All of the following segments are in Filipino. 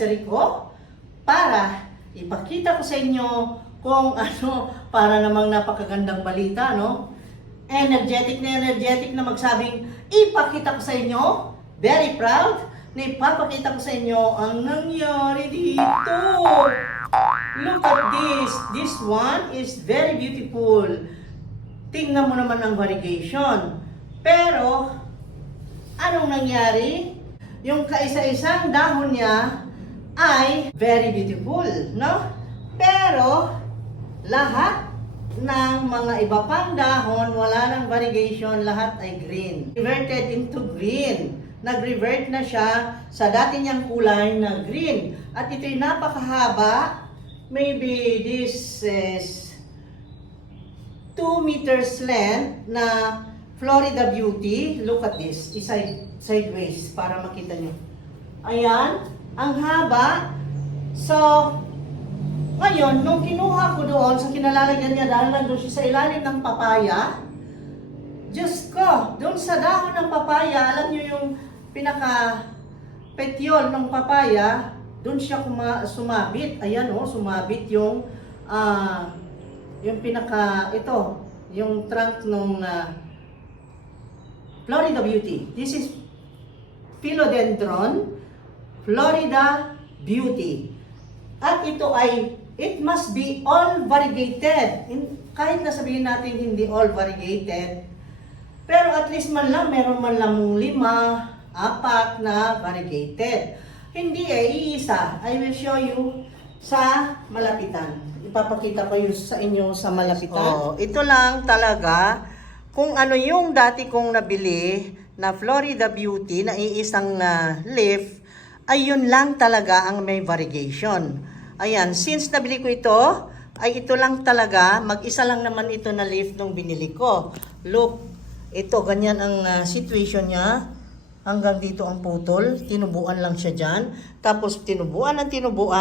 anniversary ko para ipakita ko sa inyo kung ano, para namang napakagandang balita, no? Energetic na magsabing, ipakita ko sa inyo, very proud, na ipapakita ko sa inyo ang nangyari dito. Look at this. This one is very beautiful. Tingnan mo naman ang variegation. Pero, anong nangyari? Yung kaisa-isang dahon niya ay very beautiful, no? Pero, lahat ng mga iba pang dahon, wala ng variegation, lahat ay green. Reverted into green. Nag-revert na siya sa dati niyang kulay na green. At ito'y napakahaba. Maybe this is 2 meters length na Florida Beauty. Look at this. Sideways para makita nyo. Ayan. Ang haba. So, ngayon, nung kinuha ko doon sa kinalalagyan niya dahil nandun siya sa ilalim ng papaya, Diyos ko, doon sa dahon ng papaya, alam niyo yung pinaka-petiol ng papaya, doon siya sumabit. Ayan o, sumabit yung yung trunk ng Florida Beauty. This is Philodendron Florida Beauty. At ito ay, it must be all variegated. Kahit na sabihin natin hindi all variegated, pero at least meron man lang 5, 4 na variegated. Hindi iisa. I will show you sa malapitan. Ipapakita ko yun sa inyo sa malapitan. Ito lang talaga kung ano yung dati kong nabili na Florida Beauty na iisang leaf, ay yun lang talaga ang may variegation. Ayan, since nabili ko ito, ay ito lang talaga, mag-isa lang naman ito na leaf nung binili ko. Look, ito, ganyan ang situation niya. Hanggang dito ang putol, tinubuan lang siya dyan. Tapos tinubuan,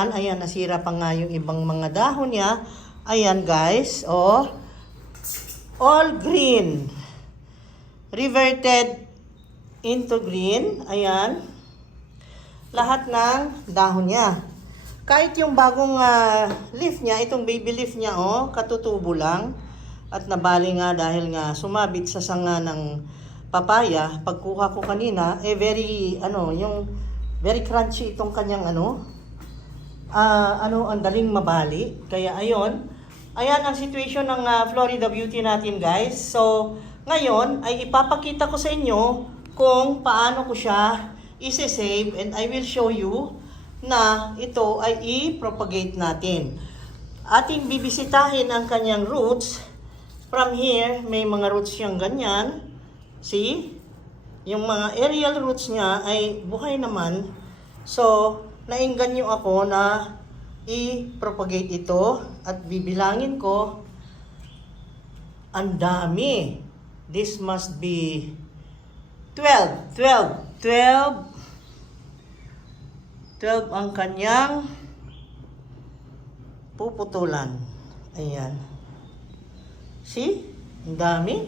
ayan, nasira pa nga yung ibang mga dahon niya. Ayan guys, oh, all green. Reverted into green, ayan. Lahat ng dahon niya. Kahit yung bagong leaf niya, itong baby leaf niya, oh, katutubo lang. At nabali nga dahil nga sumabit sa sanga ng papaya. Pagkuha ko kanina, yung very crunchy itong kanyang ang daling mabali. Kaya ayan ang situation ng Florida Beauty natin guys. So, ngayon ay ipapakita ko sa inyo kung paano ko siya isi-save, and I will show you na ito ay i-propagate natin. Ating bibisitahin ang kanyang roots. From here, may mga roots siyang ganyan. See? Yung mga aerial roots niya ay buhay naman. So, nainganyo ako na i-propagate ito at bibilangin ko. Ang dami. This must be 12 ang kanyang puputulan. Ayan. See? Ang dami.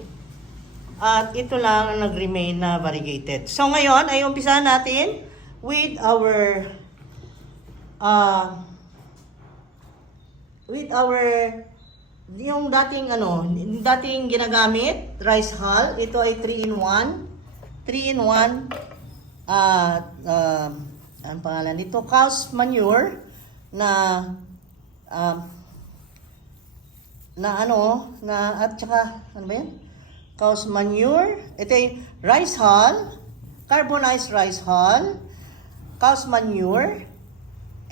At ito lang ang nag-remain na variegated. So ngayon ay umpisahan natin with our yung dating ginagamit rice hull. Ito ay 3-in-1. 3-in-1 ang pangalan nito, cow's manure at saka ano ba yan? Cow's manure. Ito ay rice hull, carbonized rice hull, cow's manure,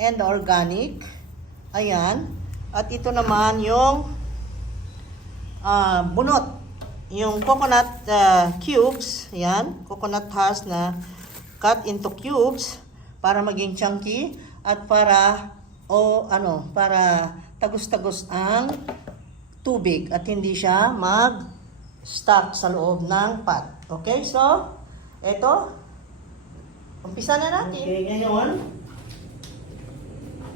and organic. Ayan. At ito naman yung bunot. Yung coconut cubes. Ayan. Coconut husk na cut into cubes para maging chunky at para tagos-tagos ang tubig at hindi siya mag-stuck sa loob ng pot. Okay, so eto, umpisa na natin. Okay, ngayon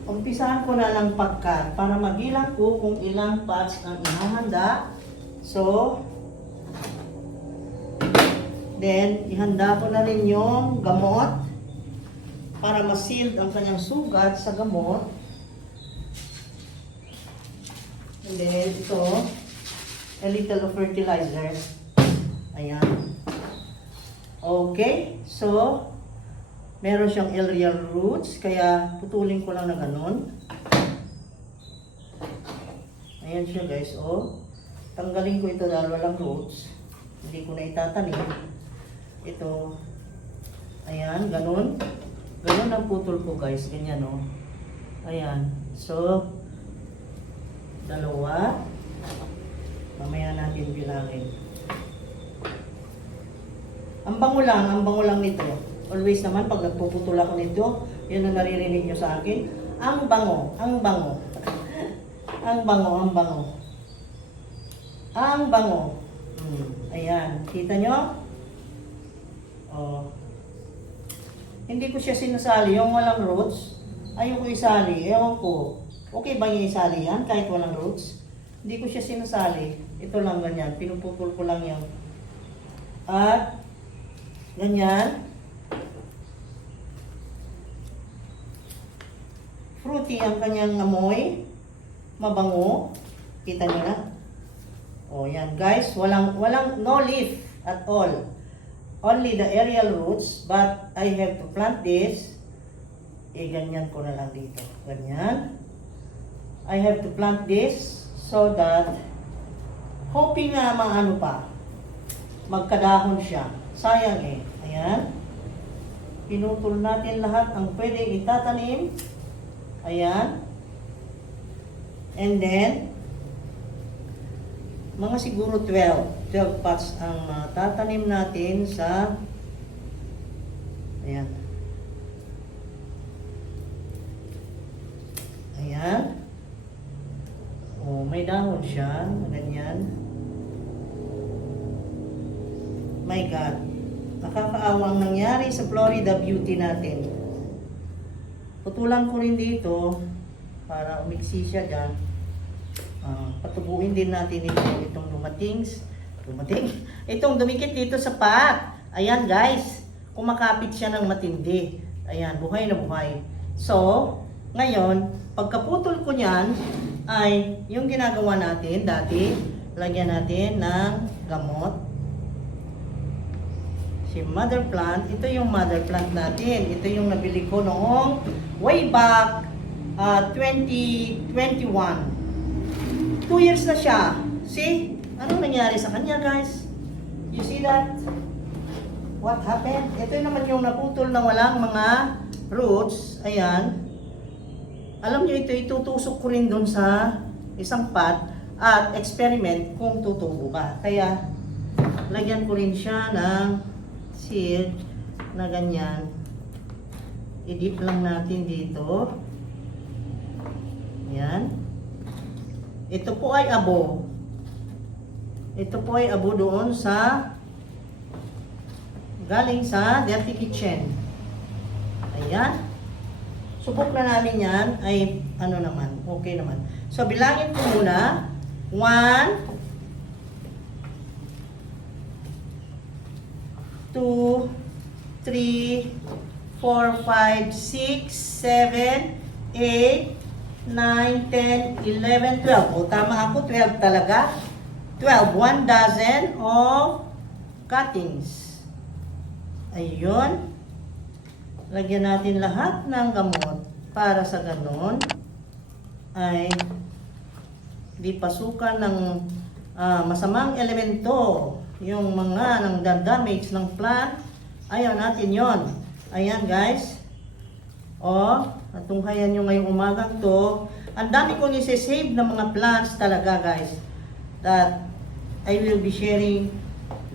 umpisahan ko na ng pagkat para magilang ko kung ilang pots ang ihahanda. So then ihanda ko na rin yung gamot. para ma-sealed ang kanyang sugat sa gamot. And then ito, a little of fertilizer. Ayan. Okay, so meron siyang aerial roots, kaya putulin ko lang na ganun. Ayan siya guys, oh. Tanggalin ko ito dahil walang roots. Hindi ko na itatanim. Ito, ayan, ganun. Ganun ang putol ko guys, ganyan oh. Ayan, so, dalawa. Mamaya natin bilangin. Ang bango lang nito. Always naman, pag nagpuputol ako nito, yun ang naririnig nyo sa akin. Ang bango. Ang bango. Ayan. Kita nyo? Oh. Hindi ko siya sinasali. Yung walang roots, ayoko isali. Ewan ko. Okay ba yung isali yan kahit walang roots? Hindi ko siya sinasali. Ito lang ganyan. Pinuputol ko lang yan. At, ganyan. Fruity ang kanyang amoy. Mabango. Kita nyo na? O yan guys. No leaf at all. Only the aerial roots. But I have to plant this. Ganyan ko na lang dito. Ganyan. I have to plant this so that hoping na maano pa. Magkadahon siya. Sayang eh. Ayan. Pinutol natin lahat ang pwedeng itatanim. Ayan. And then, mga siguro 12 pots ang tatanim natin sa, ayan. Ayan. Oh, may dahon siya. Ganyan. My God. Nakakaawang nangyari sa Florida Beauty natin. Putulan ko rin dito para umiksi siya dyan. Patubuin din natin itong dumating. Itong dumikit dito sa pot. Ayan guys, kumakapit siya ng matindi. Ayan, buhay na buhay. So, ngayon, pagkaputol ko niyan, ay yung ginagawa natin dati, lagyan natin ng gamot. Si mother plant, ito yung mother plant natin. Ito yung nabili ko noong way back 2021. 2 years na siya. See? Anong nangyari sa kanya, guys? You see that? What happened? Ito naman yung naputol na walang mga roots. Ayan. Alam nyo, ito itutusok ko rin dun sa isang pot at experiment kung tutubo ba. Kaya, lagyan ko rin siya ng seed na ganyan. I-dip lang natin dito. Ayan. Ito po ay abo. Ito po ay abo doon sa galing sa Dirty Kitchen. Ayan. Subok na namin yan. Ay ano naman. Okay naman. So bilangin ko muna. 1 2 3 4 5 6 7 8 9, 10, 11, 12. O, tama ako. 12 talaga. 12. 1 dozen of cuttings. Ayun. Lagyan natin lahat ng gamot para sa ganon ay di pasukan ng masamang elemento. Yung mga nang damage ng plant. Ayaw natin yon. Ayan guys. O, natunghayan nyo ngayong umagang to. Ang dami kong isi-save ng mga plants talaga guys. That I will be sharing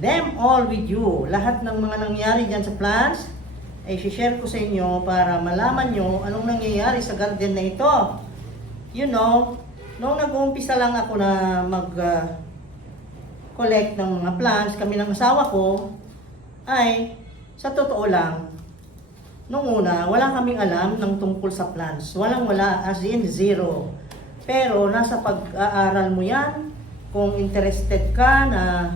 them all with you. Lahat ng mga nangyari dyan sa plants, ay share ko sa inyo para malaman nyo anong nangyayari sa garden na ito. You know, nung nag-uumpisa lang ako na mag-collect ng mga plants, kami ng asawa ko, ay sa totoo lang, nung una, wala kaming alam ng tungkol sa plants. Walang-wala, as in zero. Pero nasa pag-aaral mo yan, kung interested ka na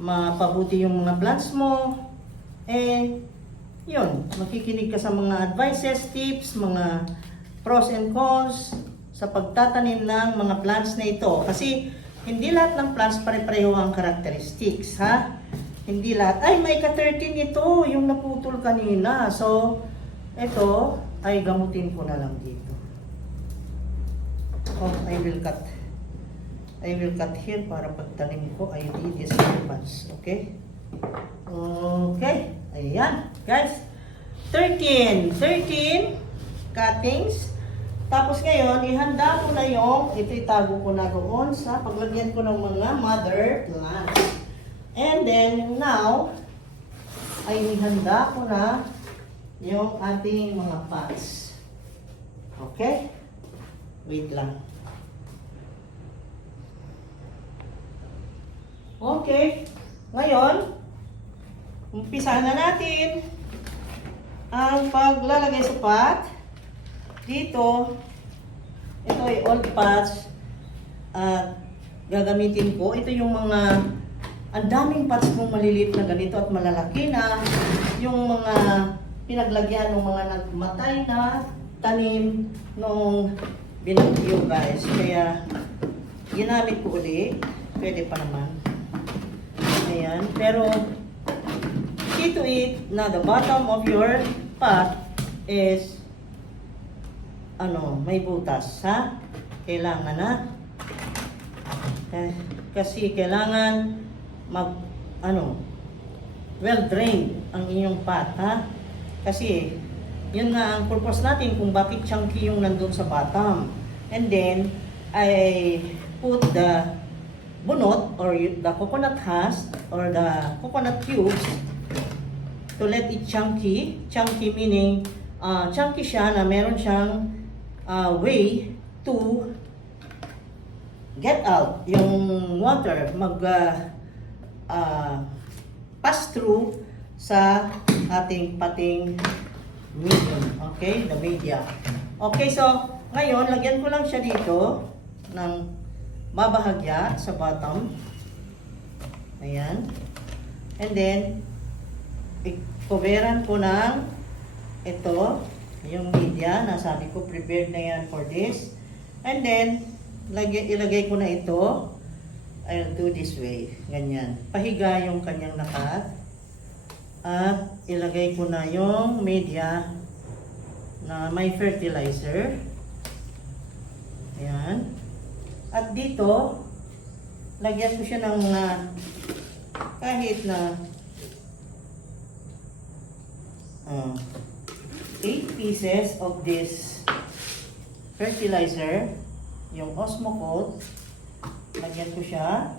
mapabuti yung mga plants mo, yun, makikinig ka sa mga advices, tips, mga pros and cons sa pagtatanim ng mga plants na ito. Kasi hindi lahat ng plants pare-pareho ang characteristics, ha? Hindi lahat. Ay, may ka-13 ito, yung naputol kanina. So, ito ay gamutin ko na lang dito. Oh, I will cut here para pagtanim ko ay di disturbance. Okay? Okay. Ayan, guys. 13 cuttings. Tapos ngayon, ihanda ko na yung, ito itago ko na doon sa paglagyan ko ng mga mother plants. And then, now, ay ihanda ko na yung ating mga pots. Okay? Wait lang. Okay. Ngayon, umpisahan na natin ang paglalagay sa pot. Dito, ito ay old pots at gagamitin ko. Ito yung mga, ang daming pots kong maliliit na ganito at malalaki na. Yung mga pinaglagyan ng mga nagmatay na tanim nung binagyo, guys. Kaya, ginamit ko ulit. Pwede pa naman. Ayan. Pero, see to it na the bottom of your pot is may butas, ha? Kailangan na. Kasi kailangan well drained ang inyong pot, ha? Kasi, yun nga ang purpose natin kung bakit chunky yung nandun sa bottom. And then, I put the bunot or the coconut husk or the coconut cubes to let it chunky. Chunky meaning, chunky siya na meron siyang way to get out yung water, pass through sa ating pating medium. Okay, the media. Okay, so ngayon lagyan ko lang siya dito ng babahagya sa bottom. Ayan. And then i-coveran ko ng ito, yung media na sabi ko prepared na yan for this. And then ilagay ko na ito. I'll do this way. Ganyan. Pahiga yung kanyang lakat. At ilagay ko na yung media na may fertilizer. Ayan. At dito, lagyan ko siya ng kahit na 8 pieces of this fertilizer, yung Osmocote. Lagyan ko siya.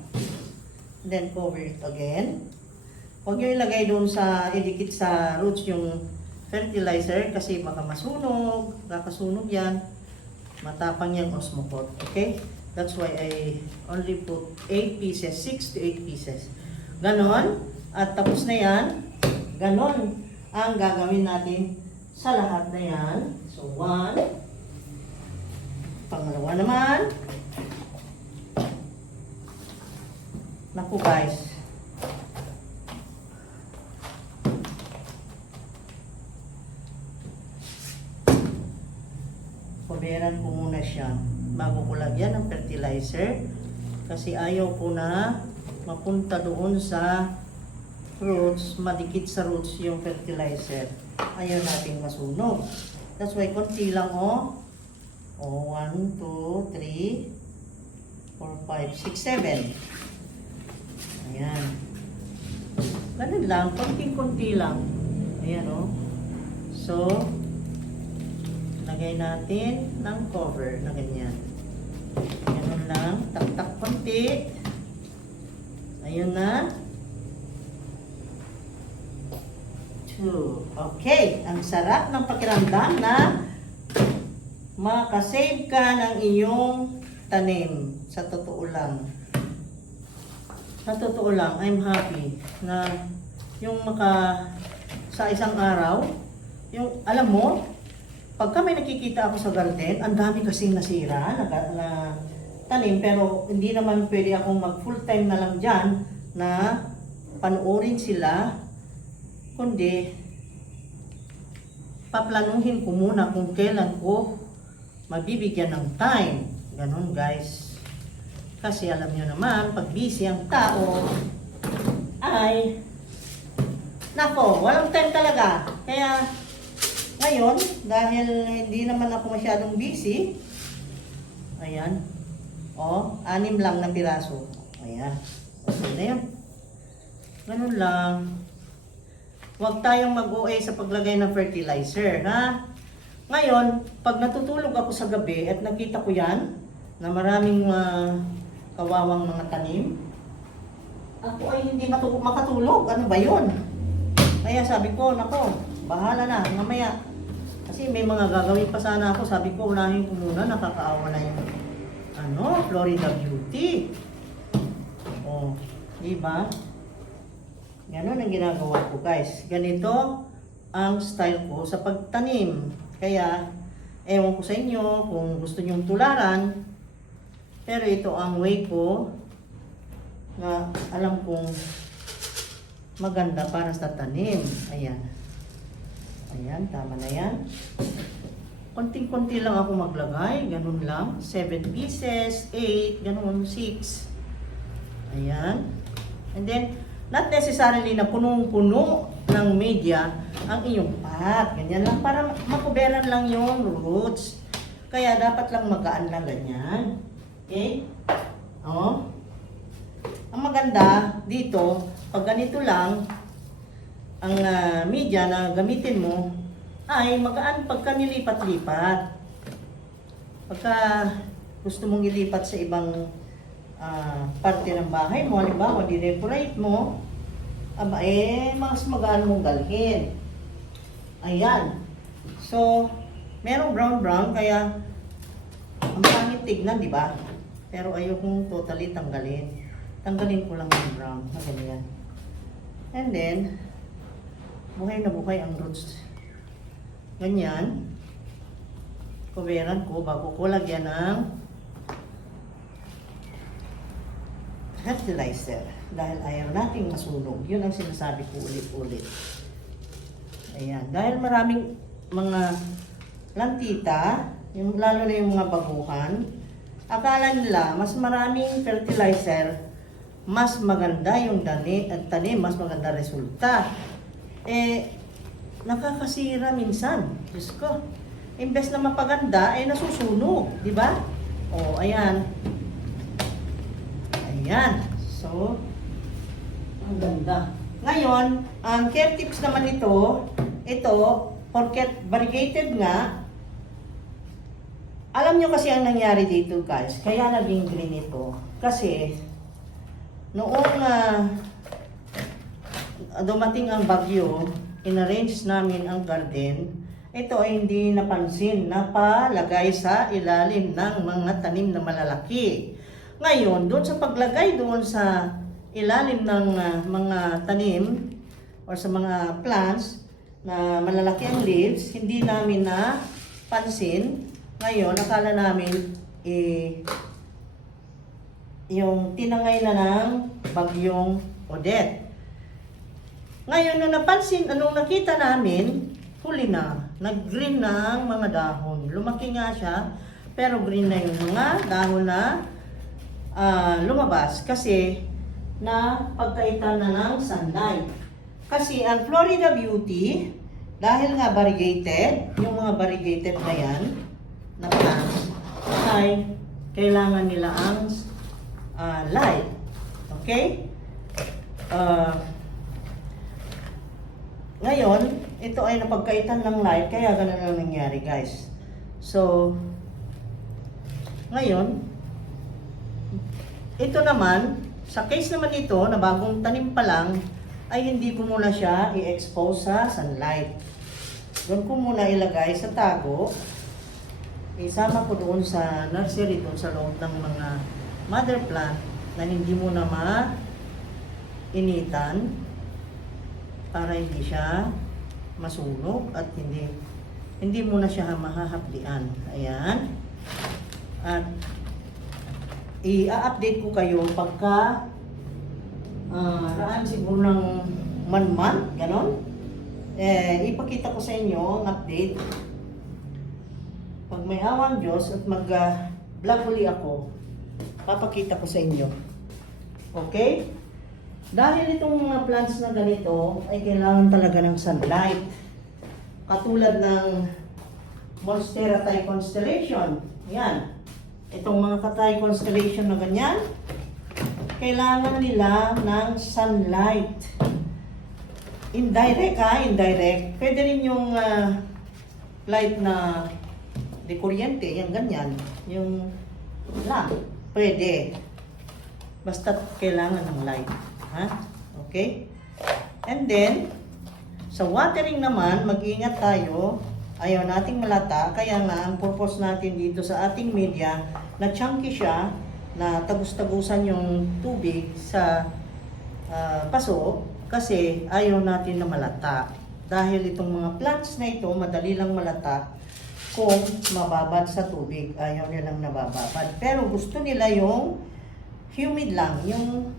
Then cover it again. Huwag nyo ilagay doon sa, idikit sa roots yung fertilizer kasi baka masunog, kakasunog yan. Matapang yung Osmocote. Okay? That's why I only put 8 pieces, 6 to 8 pieces. Ganon. At tapos na yan. Ganon ang gagawin natin sa lahat na yan. So, 1. Pangalawa naman. Naku guys. Paberan ko muna siya bago ko lagyan ng fertilizer kasi ayaw ko na mapunta doon sa roots, madikit sa roots yung fertilizer. Ayaw nating masunog. That's why konti lang 1, 2, 3, 4, 5, 6, 7. Ayan. Ganun lang, konting-konti lang. Ayan So, lagay natin ng cover na ganyan. Ganun lang, tak-tak konti. Ayun na. 2. Okay, ang sarap ng pakiramdam na makasave ka ng iyong tanim. Sa totoo lang. Sa totoo lang, I'm happy na yung sa isang araw, yung alam mo, pagka may nakikita ako sa garden, ang dami kasing nasira na tanim, pero hindi naman pwede akong mag full time na lang dyan na panoorin sila, kundi paplanuhin ko muna kung kailan ko mabibigyan ng time. Ganon guys. Kasi alam nyo naman, pag busy ang tao, ay, nako, walang time talaga. Kaya, ngayon, dahil hindi naman ako masyadong busy, ayan, o, 6 lang na piraso. Ayan, okay na yun. Ganun lang. Huwag tayong mag-OA sa paglagay ng fertilizer, ha? Ngayon, pag natutulog ako sa gabi at nakita ko yan, na maraming kawawang mga tanim, ako ay hindi makatulog. Ano ba yun? Kaya sabi ko, nako, bahala na, mamaya. Kasi may mga gagawin pa sana ako. Sabi ko, unahin ko muna, nakakaawa na yung Florida Beauty. O, diba? Ganon ang ginagawa ko guys. Ganito ang style ko sa pagtanim. Kaya, ewan ko sa inyo kung gusto nyong tularan. Pero ito ang way ko na alam kong maganda para sa tanim. Ayan. Ayan, tama na yan. Konting-konti lang ako maglagay. Ganun lang. 7 pieces, 8, ganun, 6. Ayan. And then, not necessarily na punong-puno ng media ang iyong pot. Ganyan lang. Para makuberan lang yung roots. Kaya dapat lang magaan lang ganyan. Okay? O. Ang maganda dito, pag ganito lang, ang media na gamitin mo, ay magaan pagka nilipat-lipat. Pagka gusto mong ilipat sa ibang parte ng bahay mo, halimbawa, di-decorate mo, mas magaan mong dalhin. Ayan. So, merong brown-brown, kaya ang pangit tignan, di ba? Pero ayokong totally tanggalin. Tanggalin ko lang yung brown. Ganyan. And then, buhay na buhay ang roots. Ganyan. Kuberan ko bago ko lagyan ng fertilizer. Dahil ayaw nating masunog. Yun ang sinasabi ko ulit-ulit. Ayan. Dahil maraming mga plantita, lalo na yung mga baguhan, akala nila mas maraming fertilizer, mas maganda yung tanim, mas maganda resulta. Nakakasira minsan. Diyos ko. Imbes na mapaganda, nasusunog. Di ba? O, ayan. Ayan. So, ang ganda. Ngayon, ang care tips naman ito, porket variegated nga, alam nyo kasi ang nangyari dito guys, kaya naging green ito. Kasi, noong dumating ang bagyo, inarrange namin ang garden, ito ay hindi napansin, napalagay sa ilalim ng mga tanim na malalaki. Ngayon, doon sa paglagay doon sa ilalim ng mga tanim or sa mga plants na malalaki ang leaves, hindi namin napansin. Ngayon, akala namin yung tinangay na ng bagyong Odette. Ngayon, nung nakita namin, huli na. Nag-green na ang mga dahon. Lumaki nga siya, pero green na yung mga dahon na lumabas kasi na pagkaitan na ng sunlight. Kasi ang Florida Beauty, dahil nga variegated, yung mga variegated na yan, na plants, ay kailangan nila ang light. Okay? Ngayon, ito ay napagkaitan ng light, kaya ganun ang nangyari guys. So, ngayon, ito naman, sa case naman ito, na bagong tanim pa lang, ay hindi ko muna siya i-expose sa sunlight. Doon ko muna ilagay sa tago. Isama ko doon sa nursery, doon sa loob ng mga mother plant na hindi mo na mainitan para hindi siya masunog at hindi mo na siya mahahapdian. Ayan. At i-update ko kayo pagka raan siguro ng man-man, ganon. ipakita ko sa inyo ang update. Pag may awang Diyos at mag-vlog uli ako, papakita ko sa inyo. Okay? Dahil itong mga plants na ganito ay kailangan talaga ng sunlight. Katulad ng Monstera Thai Constellation. Yan. Itong mga Thai Constellation na ganyan, kailangan nila ng sunlight. Indirect indirect. Pwede rin yung light na de kuryente, yung ganyan. Yung lang, pwede. Basta kailangan ng light. Ha? Okay? And then, sa watering naman, mag-ingat tayo. Ayaw nating malata. Kaya nga, ang purpose natin dito sa ating media, na chunky siya, na tagus-tagusan yung tubig sa paso, kasi ayaw natin na malata. Dahil itong mga plants na ito, madali lang malata kung mababad sa tubig. Ayaw nilang nabababad. Pero gusto nila yung humid lang, yung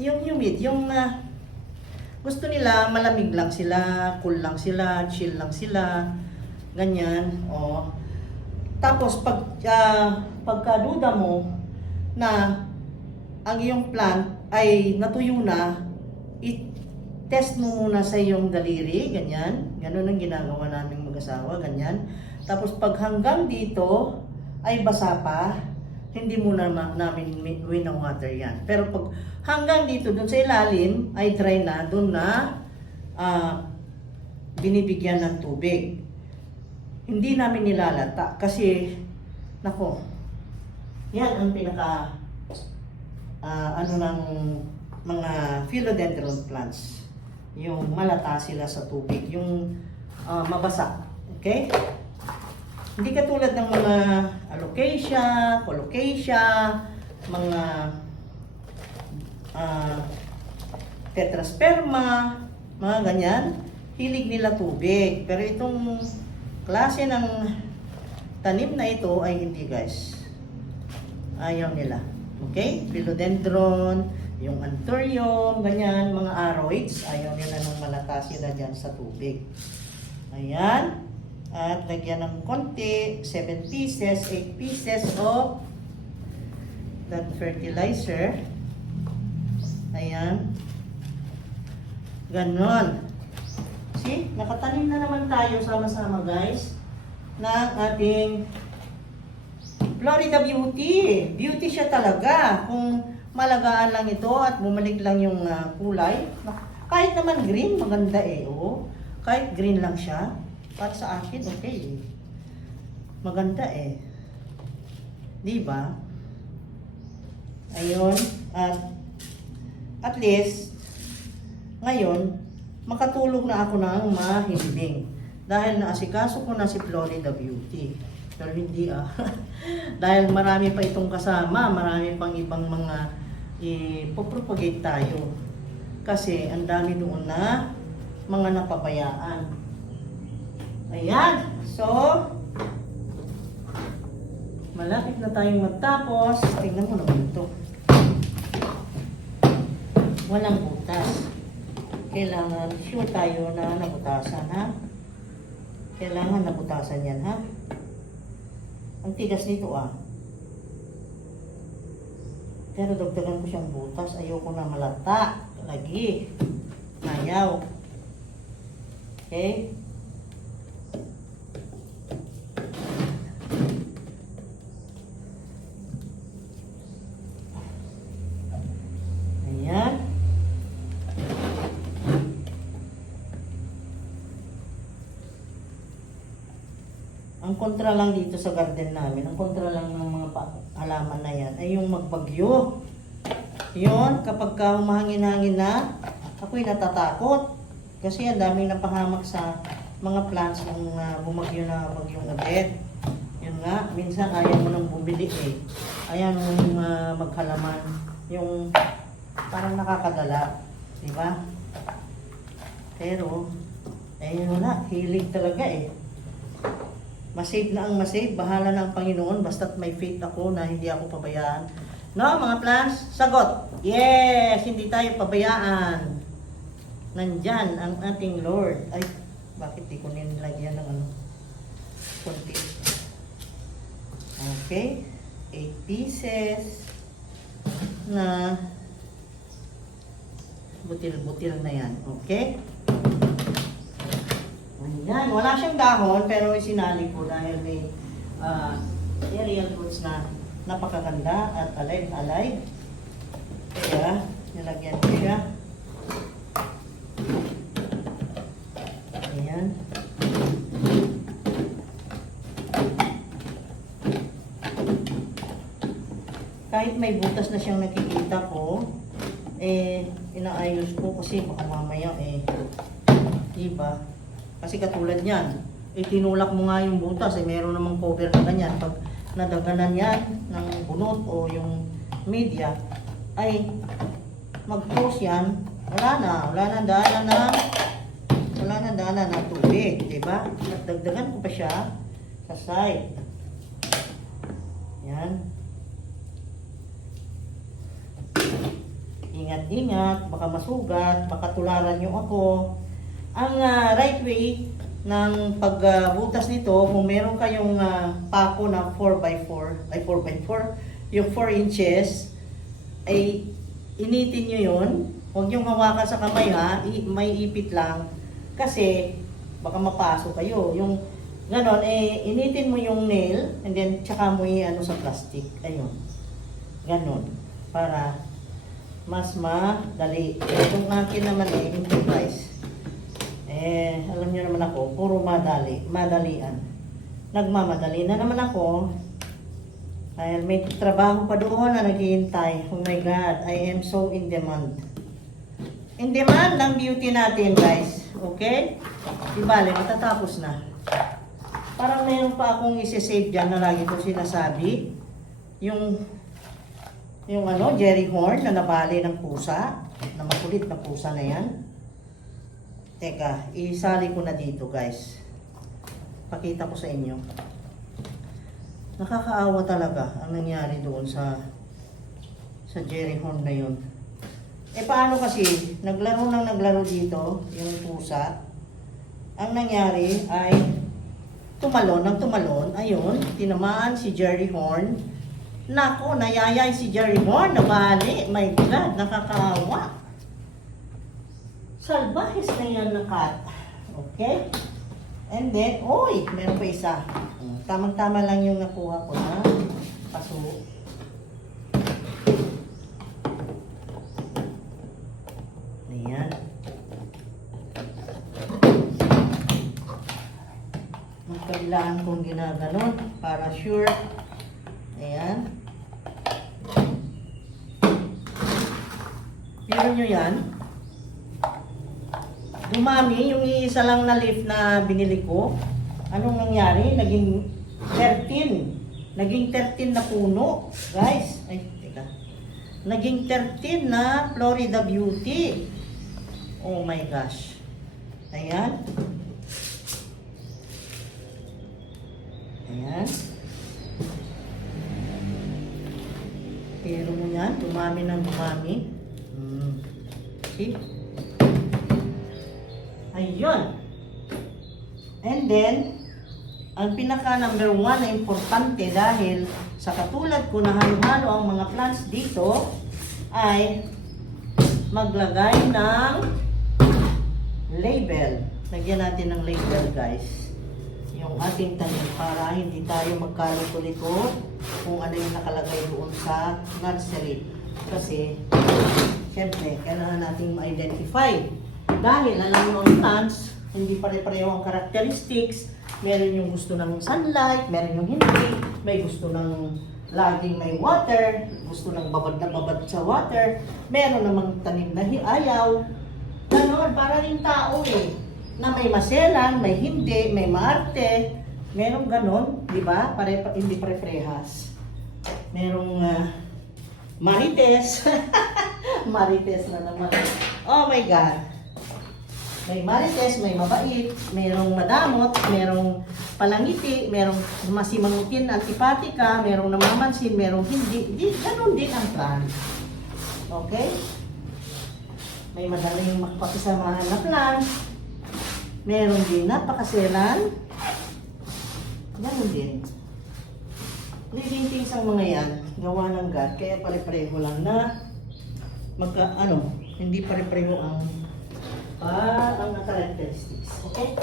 humid, gusto nila malamig lang sila, cool lang sila, chill lang sila, ganyan. Tapos pagkaduda mo na ang iyong plant ay natuyo na, i-test mo muna sa iyong daliri, ganyan. Ganun ang ginagawa naming mag-asawa, ganyan. Tapos pag hanggang dito ay basa pa, hindi muna namin winawater yan. Pero pag hanggang dito, dun sa ilalim, ay dry na, dun na binibigyan ng tubig. Hindi namin nilalata kasi, nako, yan ang pinaka, ng mga philodendron plants. Yung malata sila sa tubig, yung mabasa. Okay? Hindi katulad ng mga alocasia, colocasia, mga tetrasperma, mga ganyan, hilig nila tubig. Pero itong klase ng tanim na ito ay hindi, guys. Ayaw nila. Okay? Philodendron, yung anthurium, ganyan, mga aroids, ayaw nila ng malata sila dyan sa tubig. Ayan. At lagyan ng konti, 7 pieces, 8 pieces of that fertilizer. Ayan. Ganon. See? Nakatanim na naman tayo sama-sama, guys, ng ating Florida Beauty. Beauty siya talaga. Kung malagaan lang ito at bumalik lang yung kulay. Kahit naman green, maganda eh. Oh. Kahit green lang siya. Para sa akin, okay. Maganda eh. Diba? Ayun. At least, ngayon, makatulog na ako ng mahimbing. Dahil naasikaso ko na si Florida Beauty. Pero hindi Dahil marami pa itong kasama, marami pang ibang mga ipopropagate tayo. Kasi ang dami doon na mga napabayaan. Ayan. So, malapit na tayong magtapos. Tingnan mo naman ito. Walang butas. Kailangan, sure tayo na nabutasan, ha? Kailangan nabutasan yan, ha? Ang tigas nito, Pero dagdagan ko siyang butas. Ayoko na malata. Lagi. Ayaw. Okay? Ayan. Ang kontra lang dito sa garden namin, ang kontra lang ng mga halaman na yan ay yung magbagyo. Yun, kapag humahangin-hangin na, ako'y natatakot. Kasi ang daming napahamak sa mga plants ng bumagyo na bagyong agad. Yun nga, minsan ayaw mo nang bumili eh. Ayaw mo maghalaman. Yung parang nakakadala. Diba? Pero, wala, hilig talaga eh. Masave na ang masave, bahala na ang Panginoon, basta't may faith ako na hindi ako pabayaan. No, mga plants? Sagot! Yes! Hindi tayo pabayaan. nandyan ang ating Lord. Ay, bakit di ko nilagyan ng ano? Kunti. Okay. 8 pieces na butil-butil na yan. Okay? Ayan. Wala siyang dahon, pero isinali ko dahil may aerial fruits na napakaganda at alive. Kaya, nilagyan ko siya. Ayan. Kahit may butas na siyang nakikita ko, inaayos ko kasi baka mamaya diba? Kasi katulad yan, tinulak mo nga yung butas, meron namang cover na ganyan. Pag nadaganan yan ng bunot o yung media, ay mag-close yan, wala na daanan ng tubig, diba? Dagdagan ko pa siya sa side. Yan. Ingat-ingat, baka masugat, baka tularan nyo ako. Ang right way ng pagbutas nito, kung meron kayong pako na 4x4, yung 4 inches, ay initin nyo yun. Huwag nyo hawakan sa kamay ha, may ipit lang. Kasi baka mapasok kayo. Yung ganon, initin mo yung nail, and then tsaka mo ano sa plastic. Ayun. Ganon. Para mas madali. Itong akin naman improvise. Alam nyo naman ako, puro madalian. Nagmamadali na naman ako. Dahil may trabaho pa doon na naghihintay. Oh my God, I am so in demand. In demand ng beauty natin, guys. Okay? Di bale, matatapos na. Parang mayroon pa akong isi-save dyan na lagi ko sinasabi. Yung Jerry horn na nabali ng pusa, na makulit na pusa na yan. Teka, isali ko na dito, guys. Pakita ko sa inyo. Nakakaawa talaga ang nangyari doon sa Jerry horn na yun. Paano kasi, naglaro dito, yung pusa. Ang nangyari ay tumalon, ayun, tinamaan si Jerry horn. Nako, nayayay si Jerry horn, nabali. My God, nakakaawa. Salbahis na yan na cat. Okay? And then, meron pa isa. Tamang-tama lang yung nakuha ko na paso. Ayan. Kailangan kong ginaganon para sure. Ayan. Pero nyo yan. Dumami yung isa lang na leaf na binili ko. Anong nangyari? Naging 13. Naging 13 na puno. Guys, ay, teka. Naging 13 na Florida Beauty. Oh my gosh. Ayan. Ayan. Pero mo yan, dumami ng dumami. See? Ayun. And then, ang pinaka number 1 na importante dahil sa katulad ko na halo-halo ang mga plants dito ay maglagay ng label. Lagyan natin ng label, guys. Yung ating tanim para hindi tayo magkalito-lito kung ano yung nakalagay doon sa nursery. Kasi, syempre, kailangan natin ma-identify. Dahil alam mo ang plants, hindi pare-pareho ang characteristics. Meron yung gusto ng sunlight, meron yung hindi. May gusto ng laging may water, gusto ng babad na babad sa water. Meron namang tanim na ayaw. Ganon, para rin tao na may maselan, may hindi, may maarte. Merong ganon, di ba? Hindi pare-parehas. Merong marites. Marites na naman. Oh my God. May marites, may mabait, merong madamot, merong palangiti, merong masimangutin, antipatika, merong namamansin, merong hindi. Ganon din ang plant. Okay? Ay madaling magpakisamahan na plant. Meron din napakaselan. Ganun din. Living things ang mga yan, gawa ng God, kaya pare-pareho lang na hindi pare-pareho ang characteristics. Okay?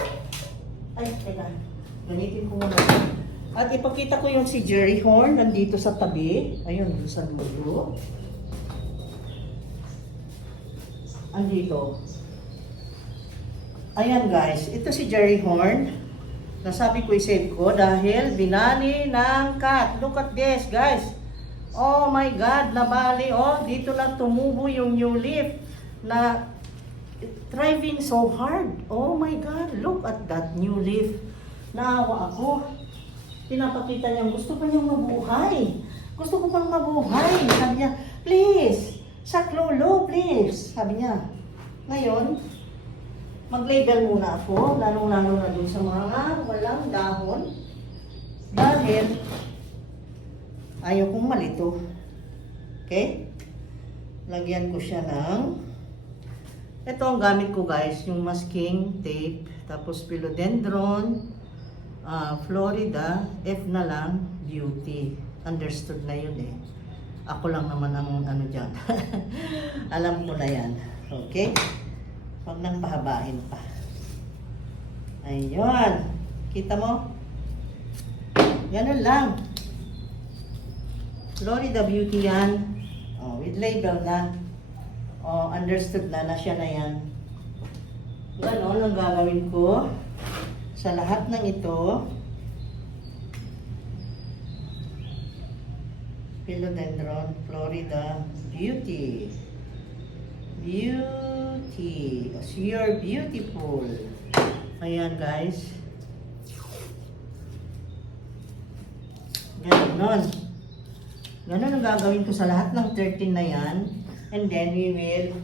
Ay, teka. Gamitin ko muna. At ipakita ko yung si Jerry Horn nandito sa tabi. Ayun, sa dulo. Andito. Ayan guys, ito si Jerry Horn. Nasabi ko i-save ko dahil binali ng cat. Look at this guys. Oh my God, nabali. Oh, dito lang tumubo yung new leaf na thriving so hard. Oh my God, look at that new leaf. Naawa ako. Pinapakita niya, gusto pa niyang mabuhay. Gusto ko pang mabuhay. Sabi niya, please, saklolo, please. Sabi niya. Ngayon, mag-label muna ako, lalong-lalo na dun sa mga walang dahon. Dahil, ayaw kong malito. Okay? Lagyan ko siya ng, ito ang gamit ko guys, yung masking tape, tapos philodendron, Florida, F na lang, beauty. Understood na yun eh. Ako lang naman ang ano dyan. Alam ko na yan. Okay? Huwag nang pahabain pa. Ayun. Kita mo? Ganun lang. Florida Beauty yan. Oh, with label na. Oh, understood na siya na yan. Ganon ang gagawin ko sa lahat ng ito. Philodendron, Florida Beauty. Beauty. You're beautiful. Ayan guys. Ganon. Ganon ang gagawin ko sa lahat ng 13 na yan. And then we will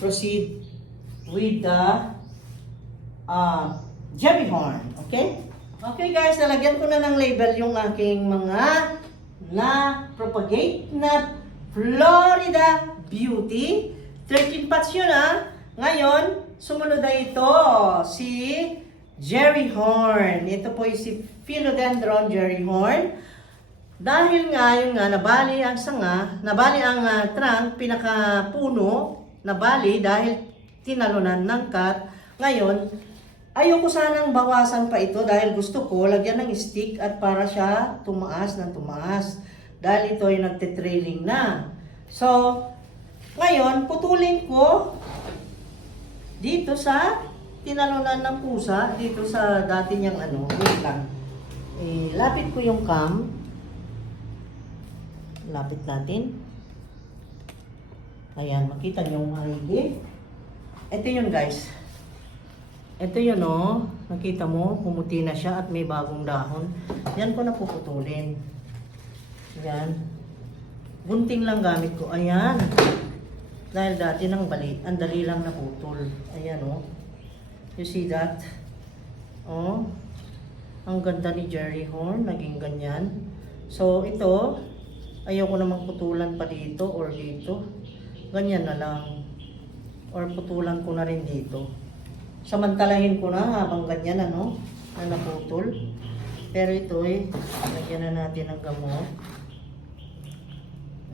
proceed with the Jerry Horn. Okay? Okay guys, nalagyan ko na ng label yung aking mga na-propagate na Florida Beauty. 13 pots yun Ngayon, sumunod na ito si Jerry Horn. Ito po yung si Philodendron Jerry Horn. Dahil yung nabali ang sanga, nabali ang trunk, pinakapuno, nabali dahil tinalunan ng cat. Ngayon, ayoko sanang bawasan pa ito dahil gusto ko lagyan ng stick at para siya tumaas ng tumaas. Dahil ito ay nagtitrailing na. So, ngayon, putulin ko dito sa tinalunan ng pusa, dito sa dati niyang wait lang. Lapit ko yung cam. Lapit natin. Ayan, makita niyo yung maigi. Ito yun guys. Ito yun nakita mo, pumuti na siya at may bagong dahon. Yan ko na puputulin. Yan. Gunting lang gamit ko. Ayan. Dahil dati nang bali, ang dali lang naputol. Ayan You see that? Ang ganda ni Jerry Horn, naging ganyan. So ito, ayoko namang putulan pa dito or dito. Ganyan na lang. Or putulan ko na rin dito. Samantalahin ko na habang ganyan na naputol. Pero ito lagyan na natin ng gamot.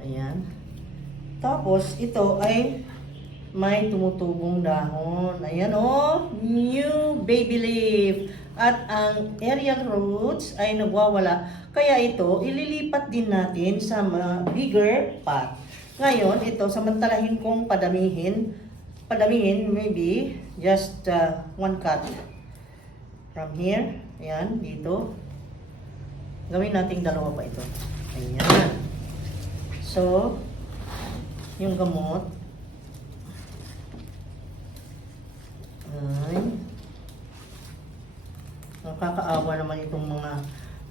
Ayan. Tapos ito ay may tumutubong dahon. Ayan new baby leaf. At ang aerial roots ay nagwawala. Kaya ito, ililipat din natin sa bigger pot. Ngayon, ito, samantalahin kong padamihin. Padamihin, maybe, just 1 cut. From here, ayan, dito. Gawin nating dalawa pa ito. Ayan. So, yung gamot. Ayan. Nakakaawa naman itong mga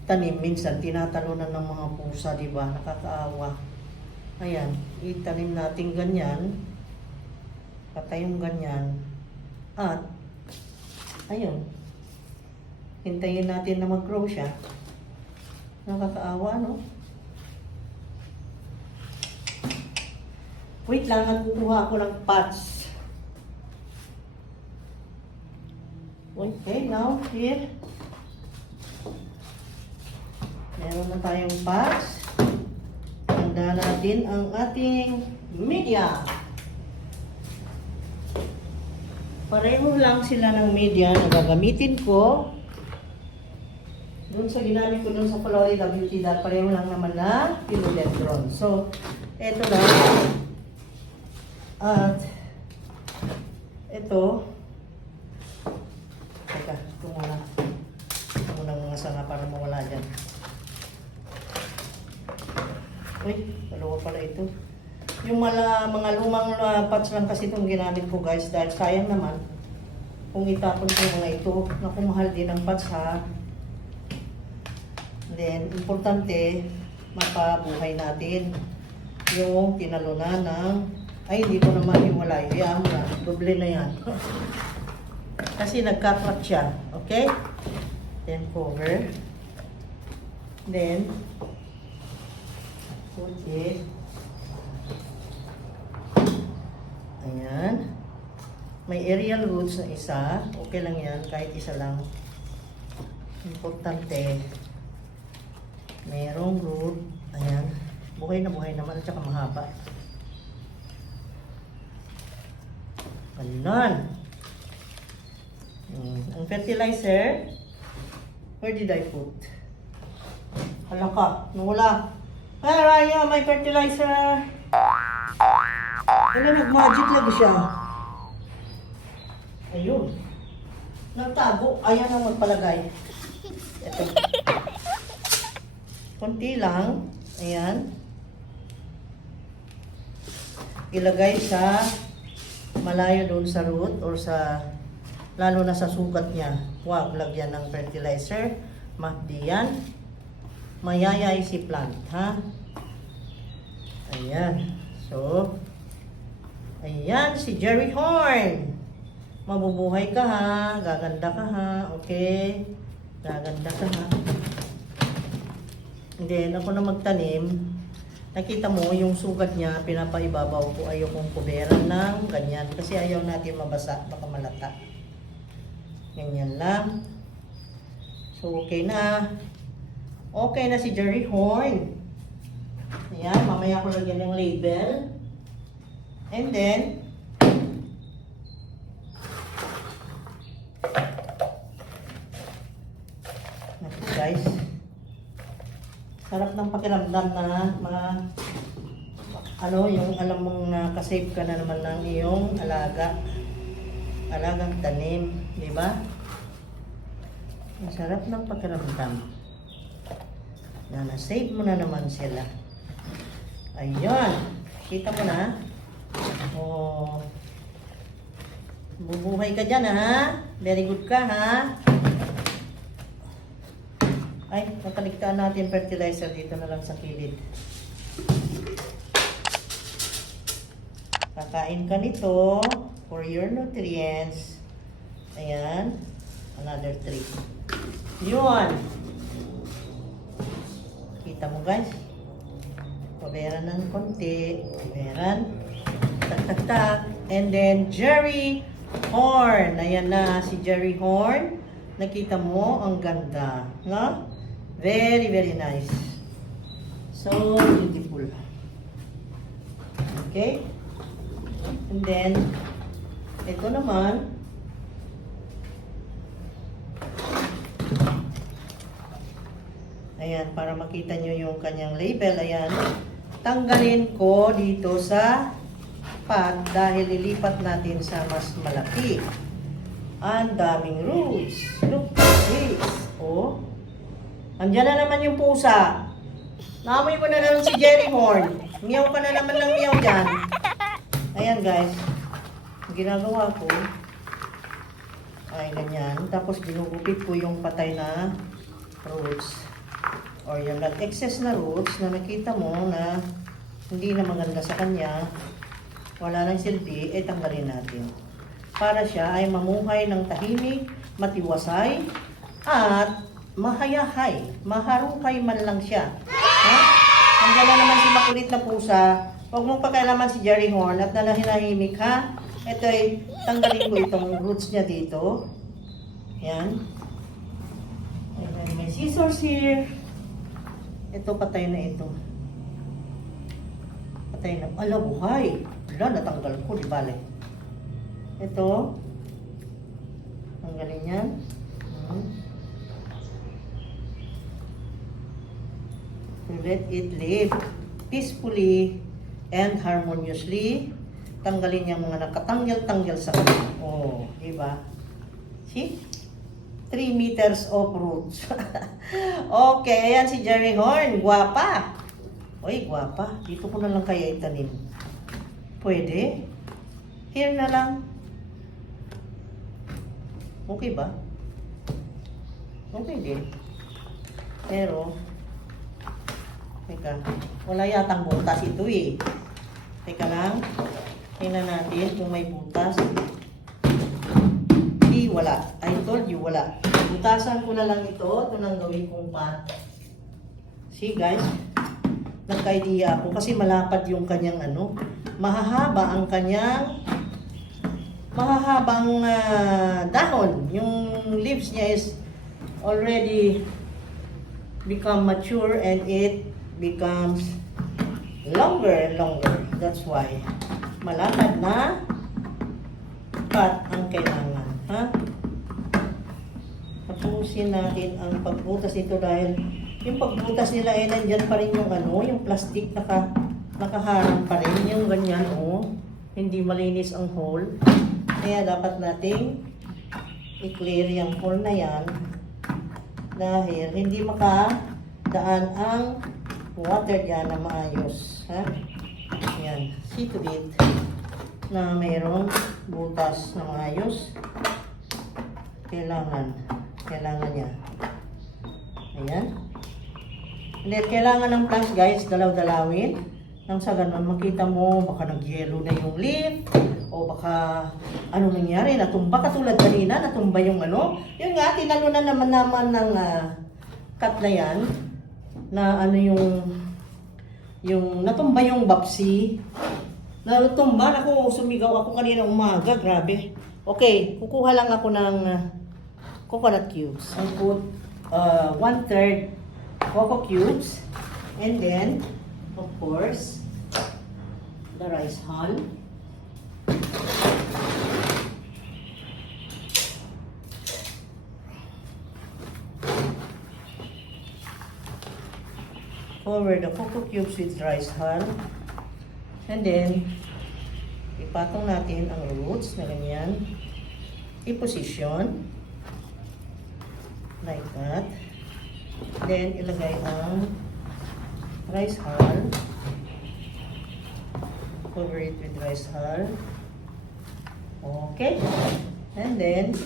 tanim. Minsan, tinatalunan ng mga pusa, di ba? Nakakaawa. Ayan, itanim natin ganyan. Patay yung ganyan. At, ayun. Hintayin natin na mag-grow siya. Nakakaawa, Wait lang, nagkukuha ako ng pots. Okay, now, here. Meron na tayong pots. Handa natin ang ating media. Pareho lang sila ng media na gagamitin ko. Doon sa ginamit ko doon sa Florida Beauty Dot, pareho lang naman na philodendron. So, eto na. At ito. Teka, ito muna. Ito muna mga sanga para mawala dyan. Uy, dalawa pala ito. Yung mga lumang pots lang kasi itong ginamit ko guys dahil sayang naman kung itapon ko mga ito. Naku, mahal din ang pots ha. Then, importante, mapabuhay natin yung tinalunan ng ay, hindi ko naman hiwalay. Hayaan mo na. Doble na yan. Kasi nagka-crack siya. Okay? Then, cover. Then, put it. Ayan. May aerial roots na isa. Okay lang yan. Kahit isa lang. Importante. Mayroong root. Ayan. Buhay na buhay naman. At saka mahaba. Ganon. Ang fertilizer, where did I put? Hala ka, nawala. Ay, Raya, may fertilizer. Wala, nag-magic lang siya. Ayun. Nagtago. Ayan ang magpalagay. Ito. Konti lang. Ayan. Ilagay sa malayo doon sa root or sa lalo na sa sugat niya. Huwag lagyan ng fertilizer. Mahdi yan. Mayayay si plant, ha? Ayan. So, ayan si Jerry Horn. Mabubuhay ka ha. Gaganda ka ha. Okay? Gaganda ka ha. And then, ako na magtanim. Nakita mo, yung sugat niya, pinapaibabaw ko. Ayaw kong kuberan ng ganyan. Kasi ayaw natin mabasa, baka malata. Ganyan lang. So, okay na. Okay na si Jerry Horn. Ayan, mamaya ko lagyan ng label. And then, guys, sarap ng pakiramdam na yung alam mong nakasave ka na naman ng iyong alagang tanim, di ba? Masarap ng pakiramdam na nasave mo na naman sila. Ayun, kita mo na. Oh, bubuhay ka dyan ha. Very good ka ha. Ay, nataliktaan natin fertilizer dito na lang sa kilid. Kakain ka nito for your nutrients. Ayan. Another 3. Yun. Kita mo guys. Paberan ng konti. Paberan. Tak-tak-tak. And then, Jerry Horn. Ayan na si Jerry Horn. Nakita mo, ang ganda. No? Very, very nice. So beautiful. Okay? And then, ito naman. Ayan, para makita nyo yung kanyang label. Ayan. Tanggalin ko dito sa pot dahil lilipat natin sa mas malaki. Ang daming roots. Look at this. Oh. Andiyan na naman yung pusa. Naamoy mo na naman si Jerry Horn. Miyaw ka na naman ng miyaw dyan. Ayan guys. Ang ginagawa ko ay ganyan. Tapos ginugupit ko yung patay na roots. Or yung nag-excess na roots na nakita mo na hindi na maganda sa kanya. Wala nang silbi. Tanggalin natin. Para siya ay mamuhay ng tahimik, matiwasay, at mahayahay, maharukay man lang siya. Ha? Hanggang na naman si makulit na pusa, Huwag mong pakialaman si Jerry Horn at nalahinahimik ha. Ito ay tanggalin ko itong roots niya dito. Yan. Ayan, may scissors here. Ito, patay na ito. Patay na. Ala, buhay. Wala, natanggal ko, di bale. Ito. Tanggalin yan. To let it live peacefully and harmoniously. Tanggalin yung mga nakatanggal-tanggal sa kanya. Oh, di ba? See? 3 meters of roots. Okay, ayan si Jerry Horn. Guwapa. Uy, guwapa. Dito ko na lang kaya itanim. Pwede. Here na lang. Okay ba? Okay din. Pero, teka, wala yatang butas ito eh. Teka lang. Tingnan natin kung may butas. Di, wala. I told you, wala. Butasan ko na lang ito. Ito nang gawin kong pot. See guys? Nagka-idea ako kasi malapad yung kanyang ano. Mahahaba ang kanyang mahahabang dahon. Yung leaves niya is already become mature and it becomes longer and longer. That's why malapad na pot ang kailangan. Ha? Tapusin natin ang pagbutas nito dahil yung pagbutas nila ay nandyan pa rin yung ano, yung plastic nakaharang pa rin. Yung ganyan, oh. Hindi malinis ang hole. Kaya dapat nating i-clear yung hole na yan dahil hindi makadaan ang water dyan na maayos. Ha? Yan. See to it na mayroong butas na maayos. Kailangan niya. Ayan. Hindi, kailangan ng plants guys, dalaw-dalawin. Nang sa ganun, makita mo, baka nag-yellow na yung leaf, o baka, ano nangyari, natumba, katulad kanina, natumba yung ano. Yun nga, tinalunan naman ng cut na yan, na ano yung natumba yung bapsi. Natumba, ako, sumigaw ako kanina umaga, grabe. Okay, kukuha lang ako ng coconut cubes. I'll put 1/3 cocoa cubes, and then, of course, the rice hull. Cover the cocoa cubes with rice hull. And then, ipatong natin ang roots na ganyan. I-position. Like that. Then, ilagay ang rice hull. Cover it with rice hull. Okay. And then,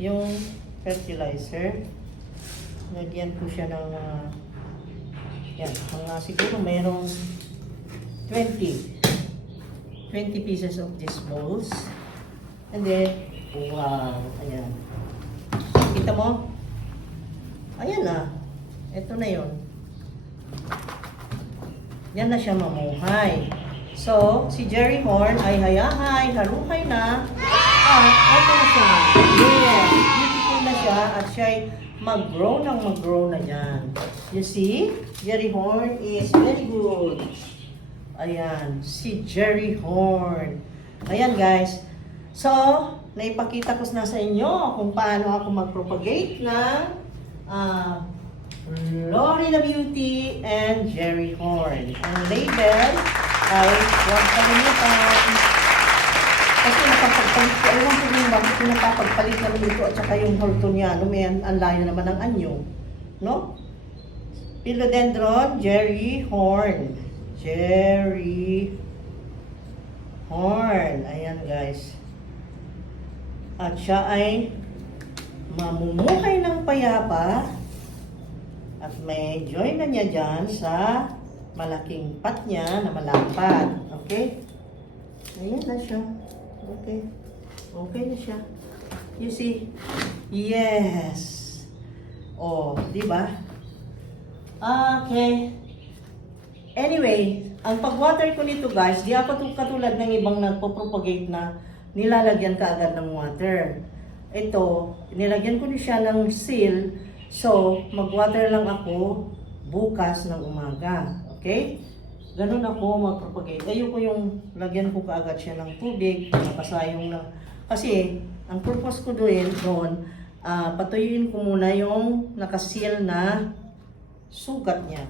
yung fertilizer. Lagyan ko siya ng yan, mga siguro mayroong 20 pieces of these balls. And then, wow, ayan. Kita mo? Ayan na. Ito na yun. Yan na siya mamuhay. So, si Jerry Horn ay hayahay, haruhay na. Ito na siya. Yes, beautiful na siya at siya ay mag-grow na dyan. You see? Jerry Horn is very good. Ayan, si Jerry Horn. Ayan guys. So, naipakita ko na sa inyo kung paano ako mag-propagate ng Florida Beauty and Jerry Horn. Ang label ay huwag kalimutan. Kasi nakapagpalit ko, ewan ko yung bakit yung nakapagpalit naman ito at saka yung Hortoniano, may ang layo naman ng anyo. No? Philodendron, Jerry Horn. Jerry Horn. Ayan guys. At siya ay mamumuhay ng payapa at may join na niya dyan sa malaking pot niya na malapad. Okay? Ayan na siya. Okay. Okay na siya. You see? Yes. Oh, di ba? Okay. Anyway, ang pag-water ko nito guys, di ako katulad ng ibang nagpo-propagate na nilalagyan ka agad ng water. Ito, nilagyan ko siya ng seal. So, mag-water lang ako bukas ng umaga. Okay? Ganun ako mag-propagate. Ayoko yung lagyan ko kaagad siya ng tubig, napasayong na. Kasi, ang purpose ko doon, patuyuin ko muna yung nakaseal na sugat niya.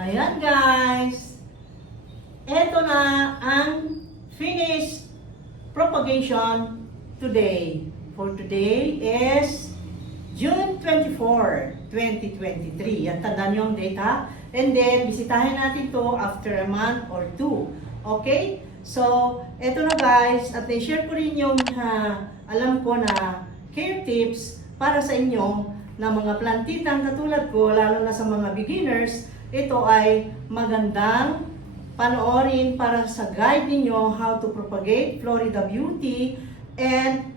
Ayan guys! Ito na ang finished propagation today. For today is June 24, 2023. Yan, tandaan nyo ang data. And then, bisitahin natin to after a month or 2. Okay? So, eto na guys. At i-share ko rin yung alam ko na care tips para sa inyo na mga plantitang katulad ko, lalo na sa mga beginners. Ito ay magandang panoorin para sa guide ninyo how to propagate Florida Beauty and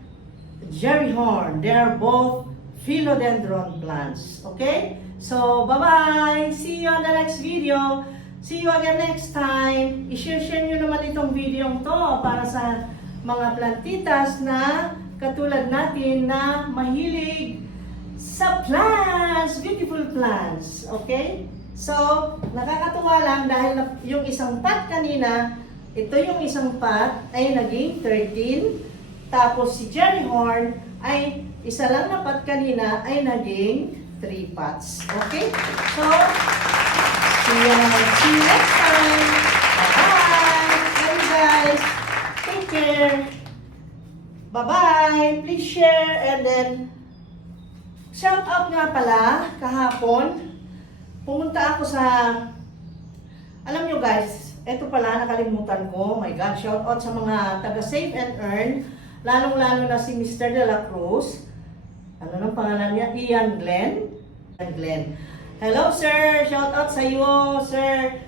Jerry Horn. They are both philodendron plants. Okay? So, bye-bye! See you on the next video. See you again next time. I-share nyo naman itong video to para sa mga plantitas na katulad natin na mahilig sa plants, beautiful plants. Okay? So, nakakatuwa lang dahil yung isang pot kanina, ito yung isang pot ay naging 13. Tapos si Jerry Horn ay isa lang na pot kanina ay naging 3 pots. Okay? So, see you next time. Bye-bye. Bye guys. Take care. Bye-bye. Please share and then shout out nga pala kahapon. Pumunta ako sa, alam nyo guys, eto pala nakalimutan ko. Oh my God, shout out sa mga taga Save and Earn. Lalong-lalo na si Mr. De La Cruz. Ano nang pangalan niya? Ian Glenn. Hello sir, shout out sa iyo sir.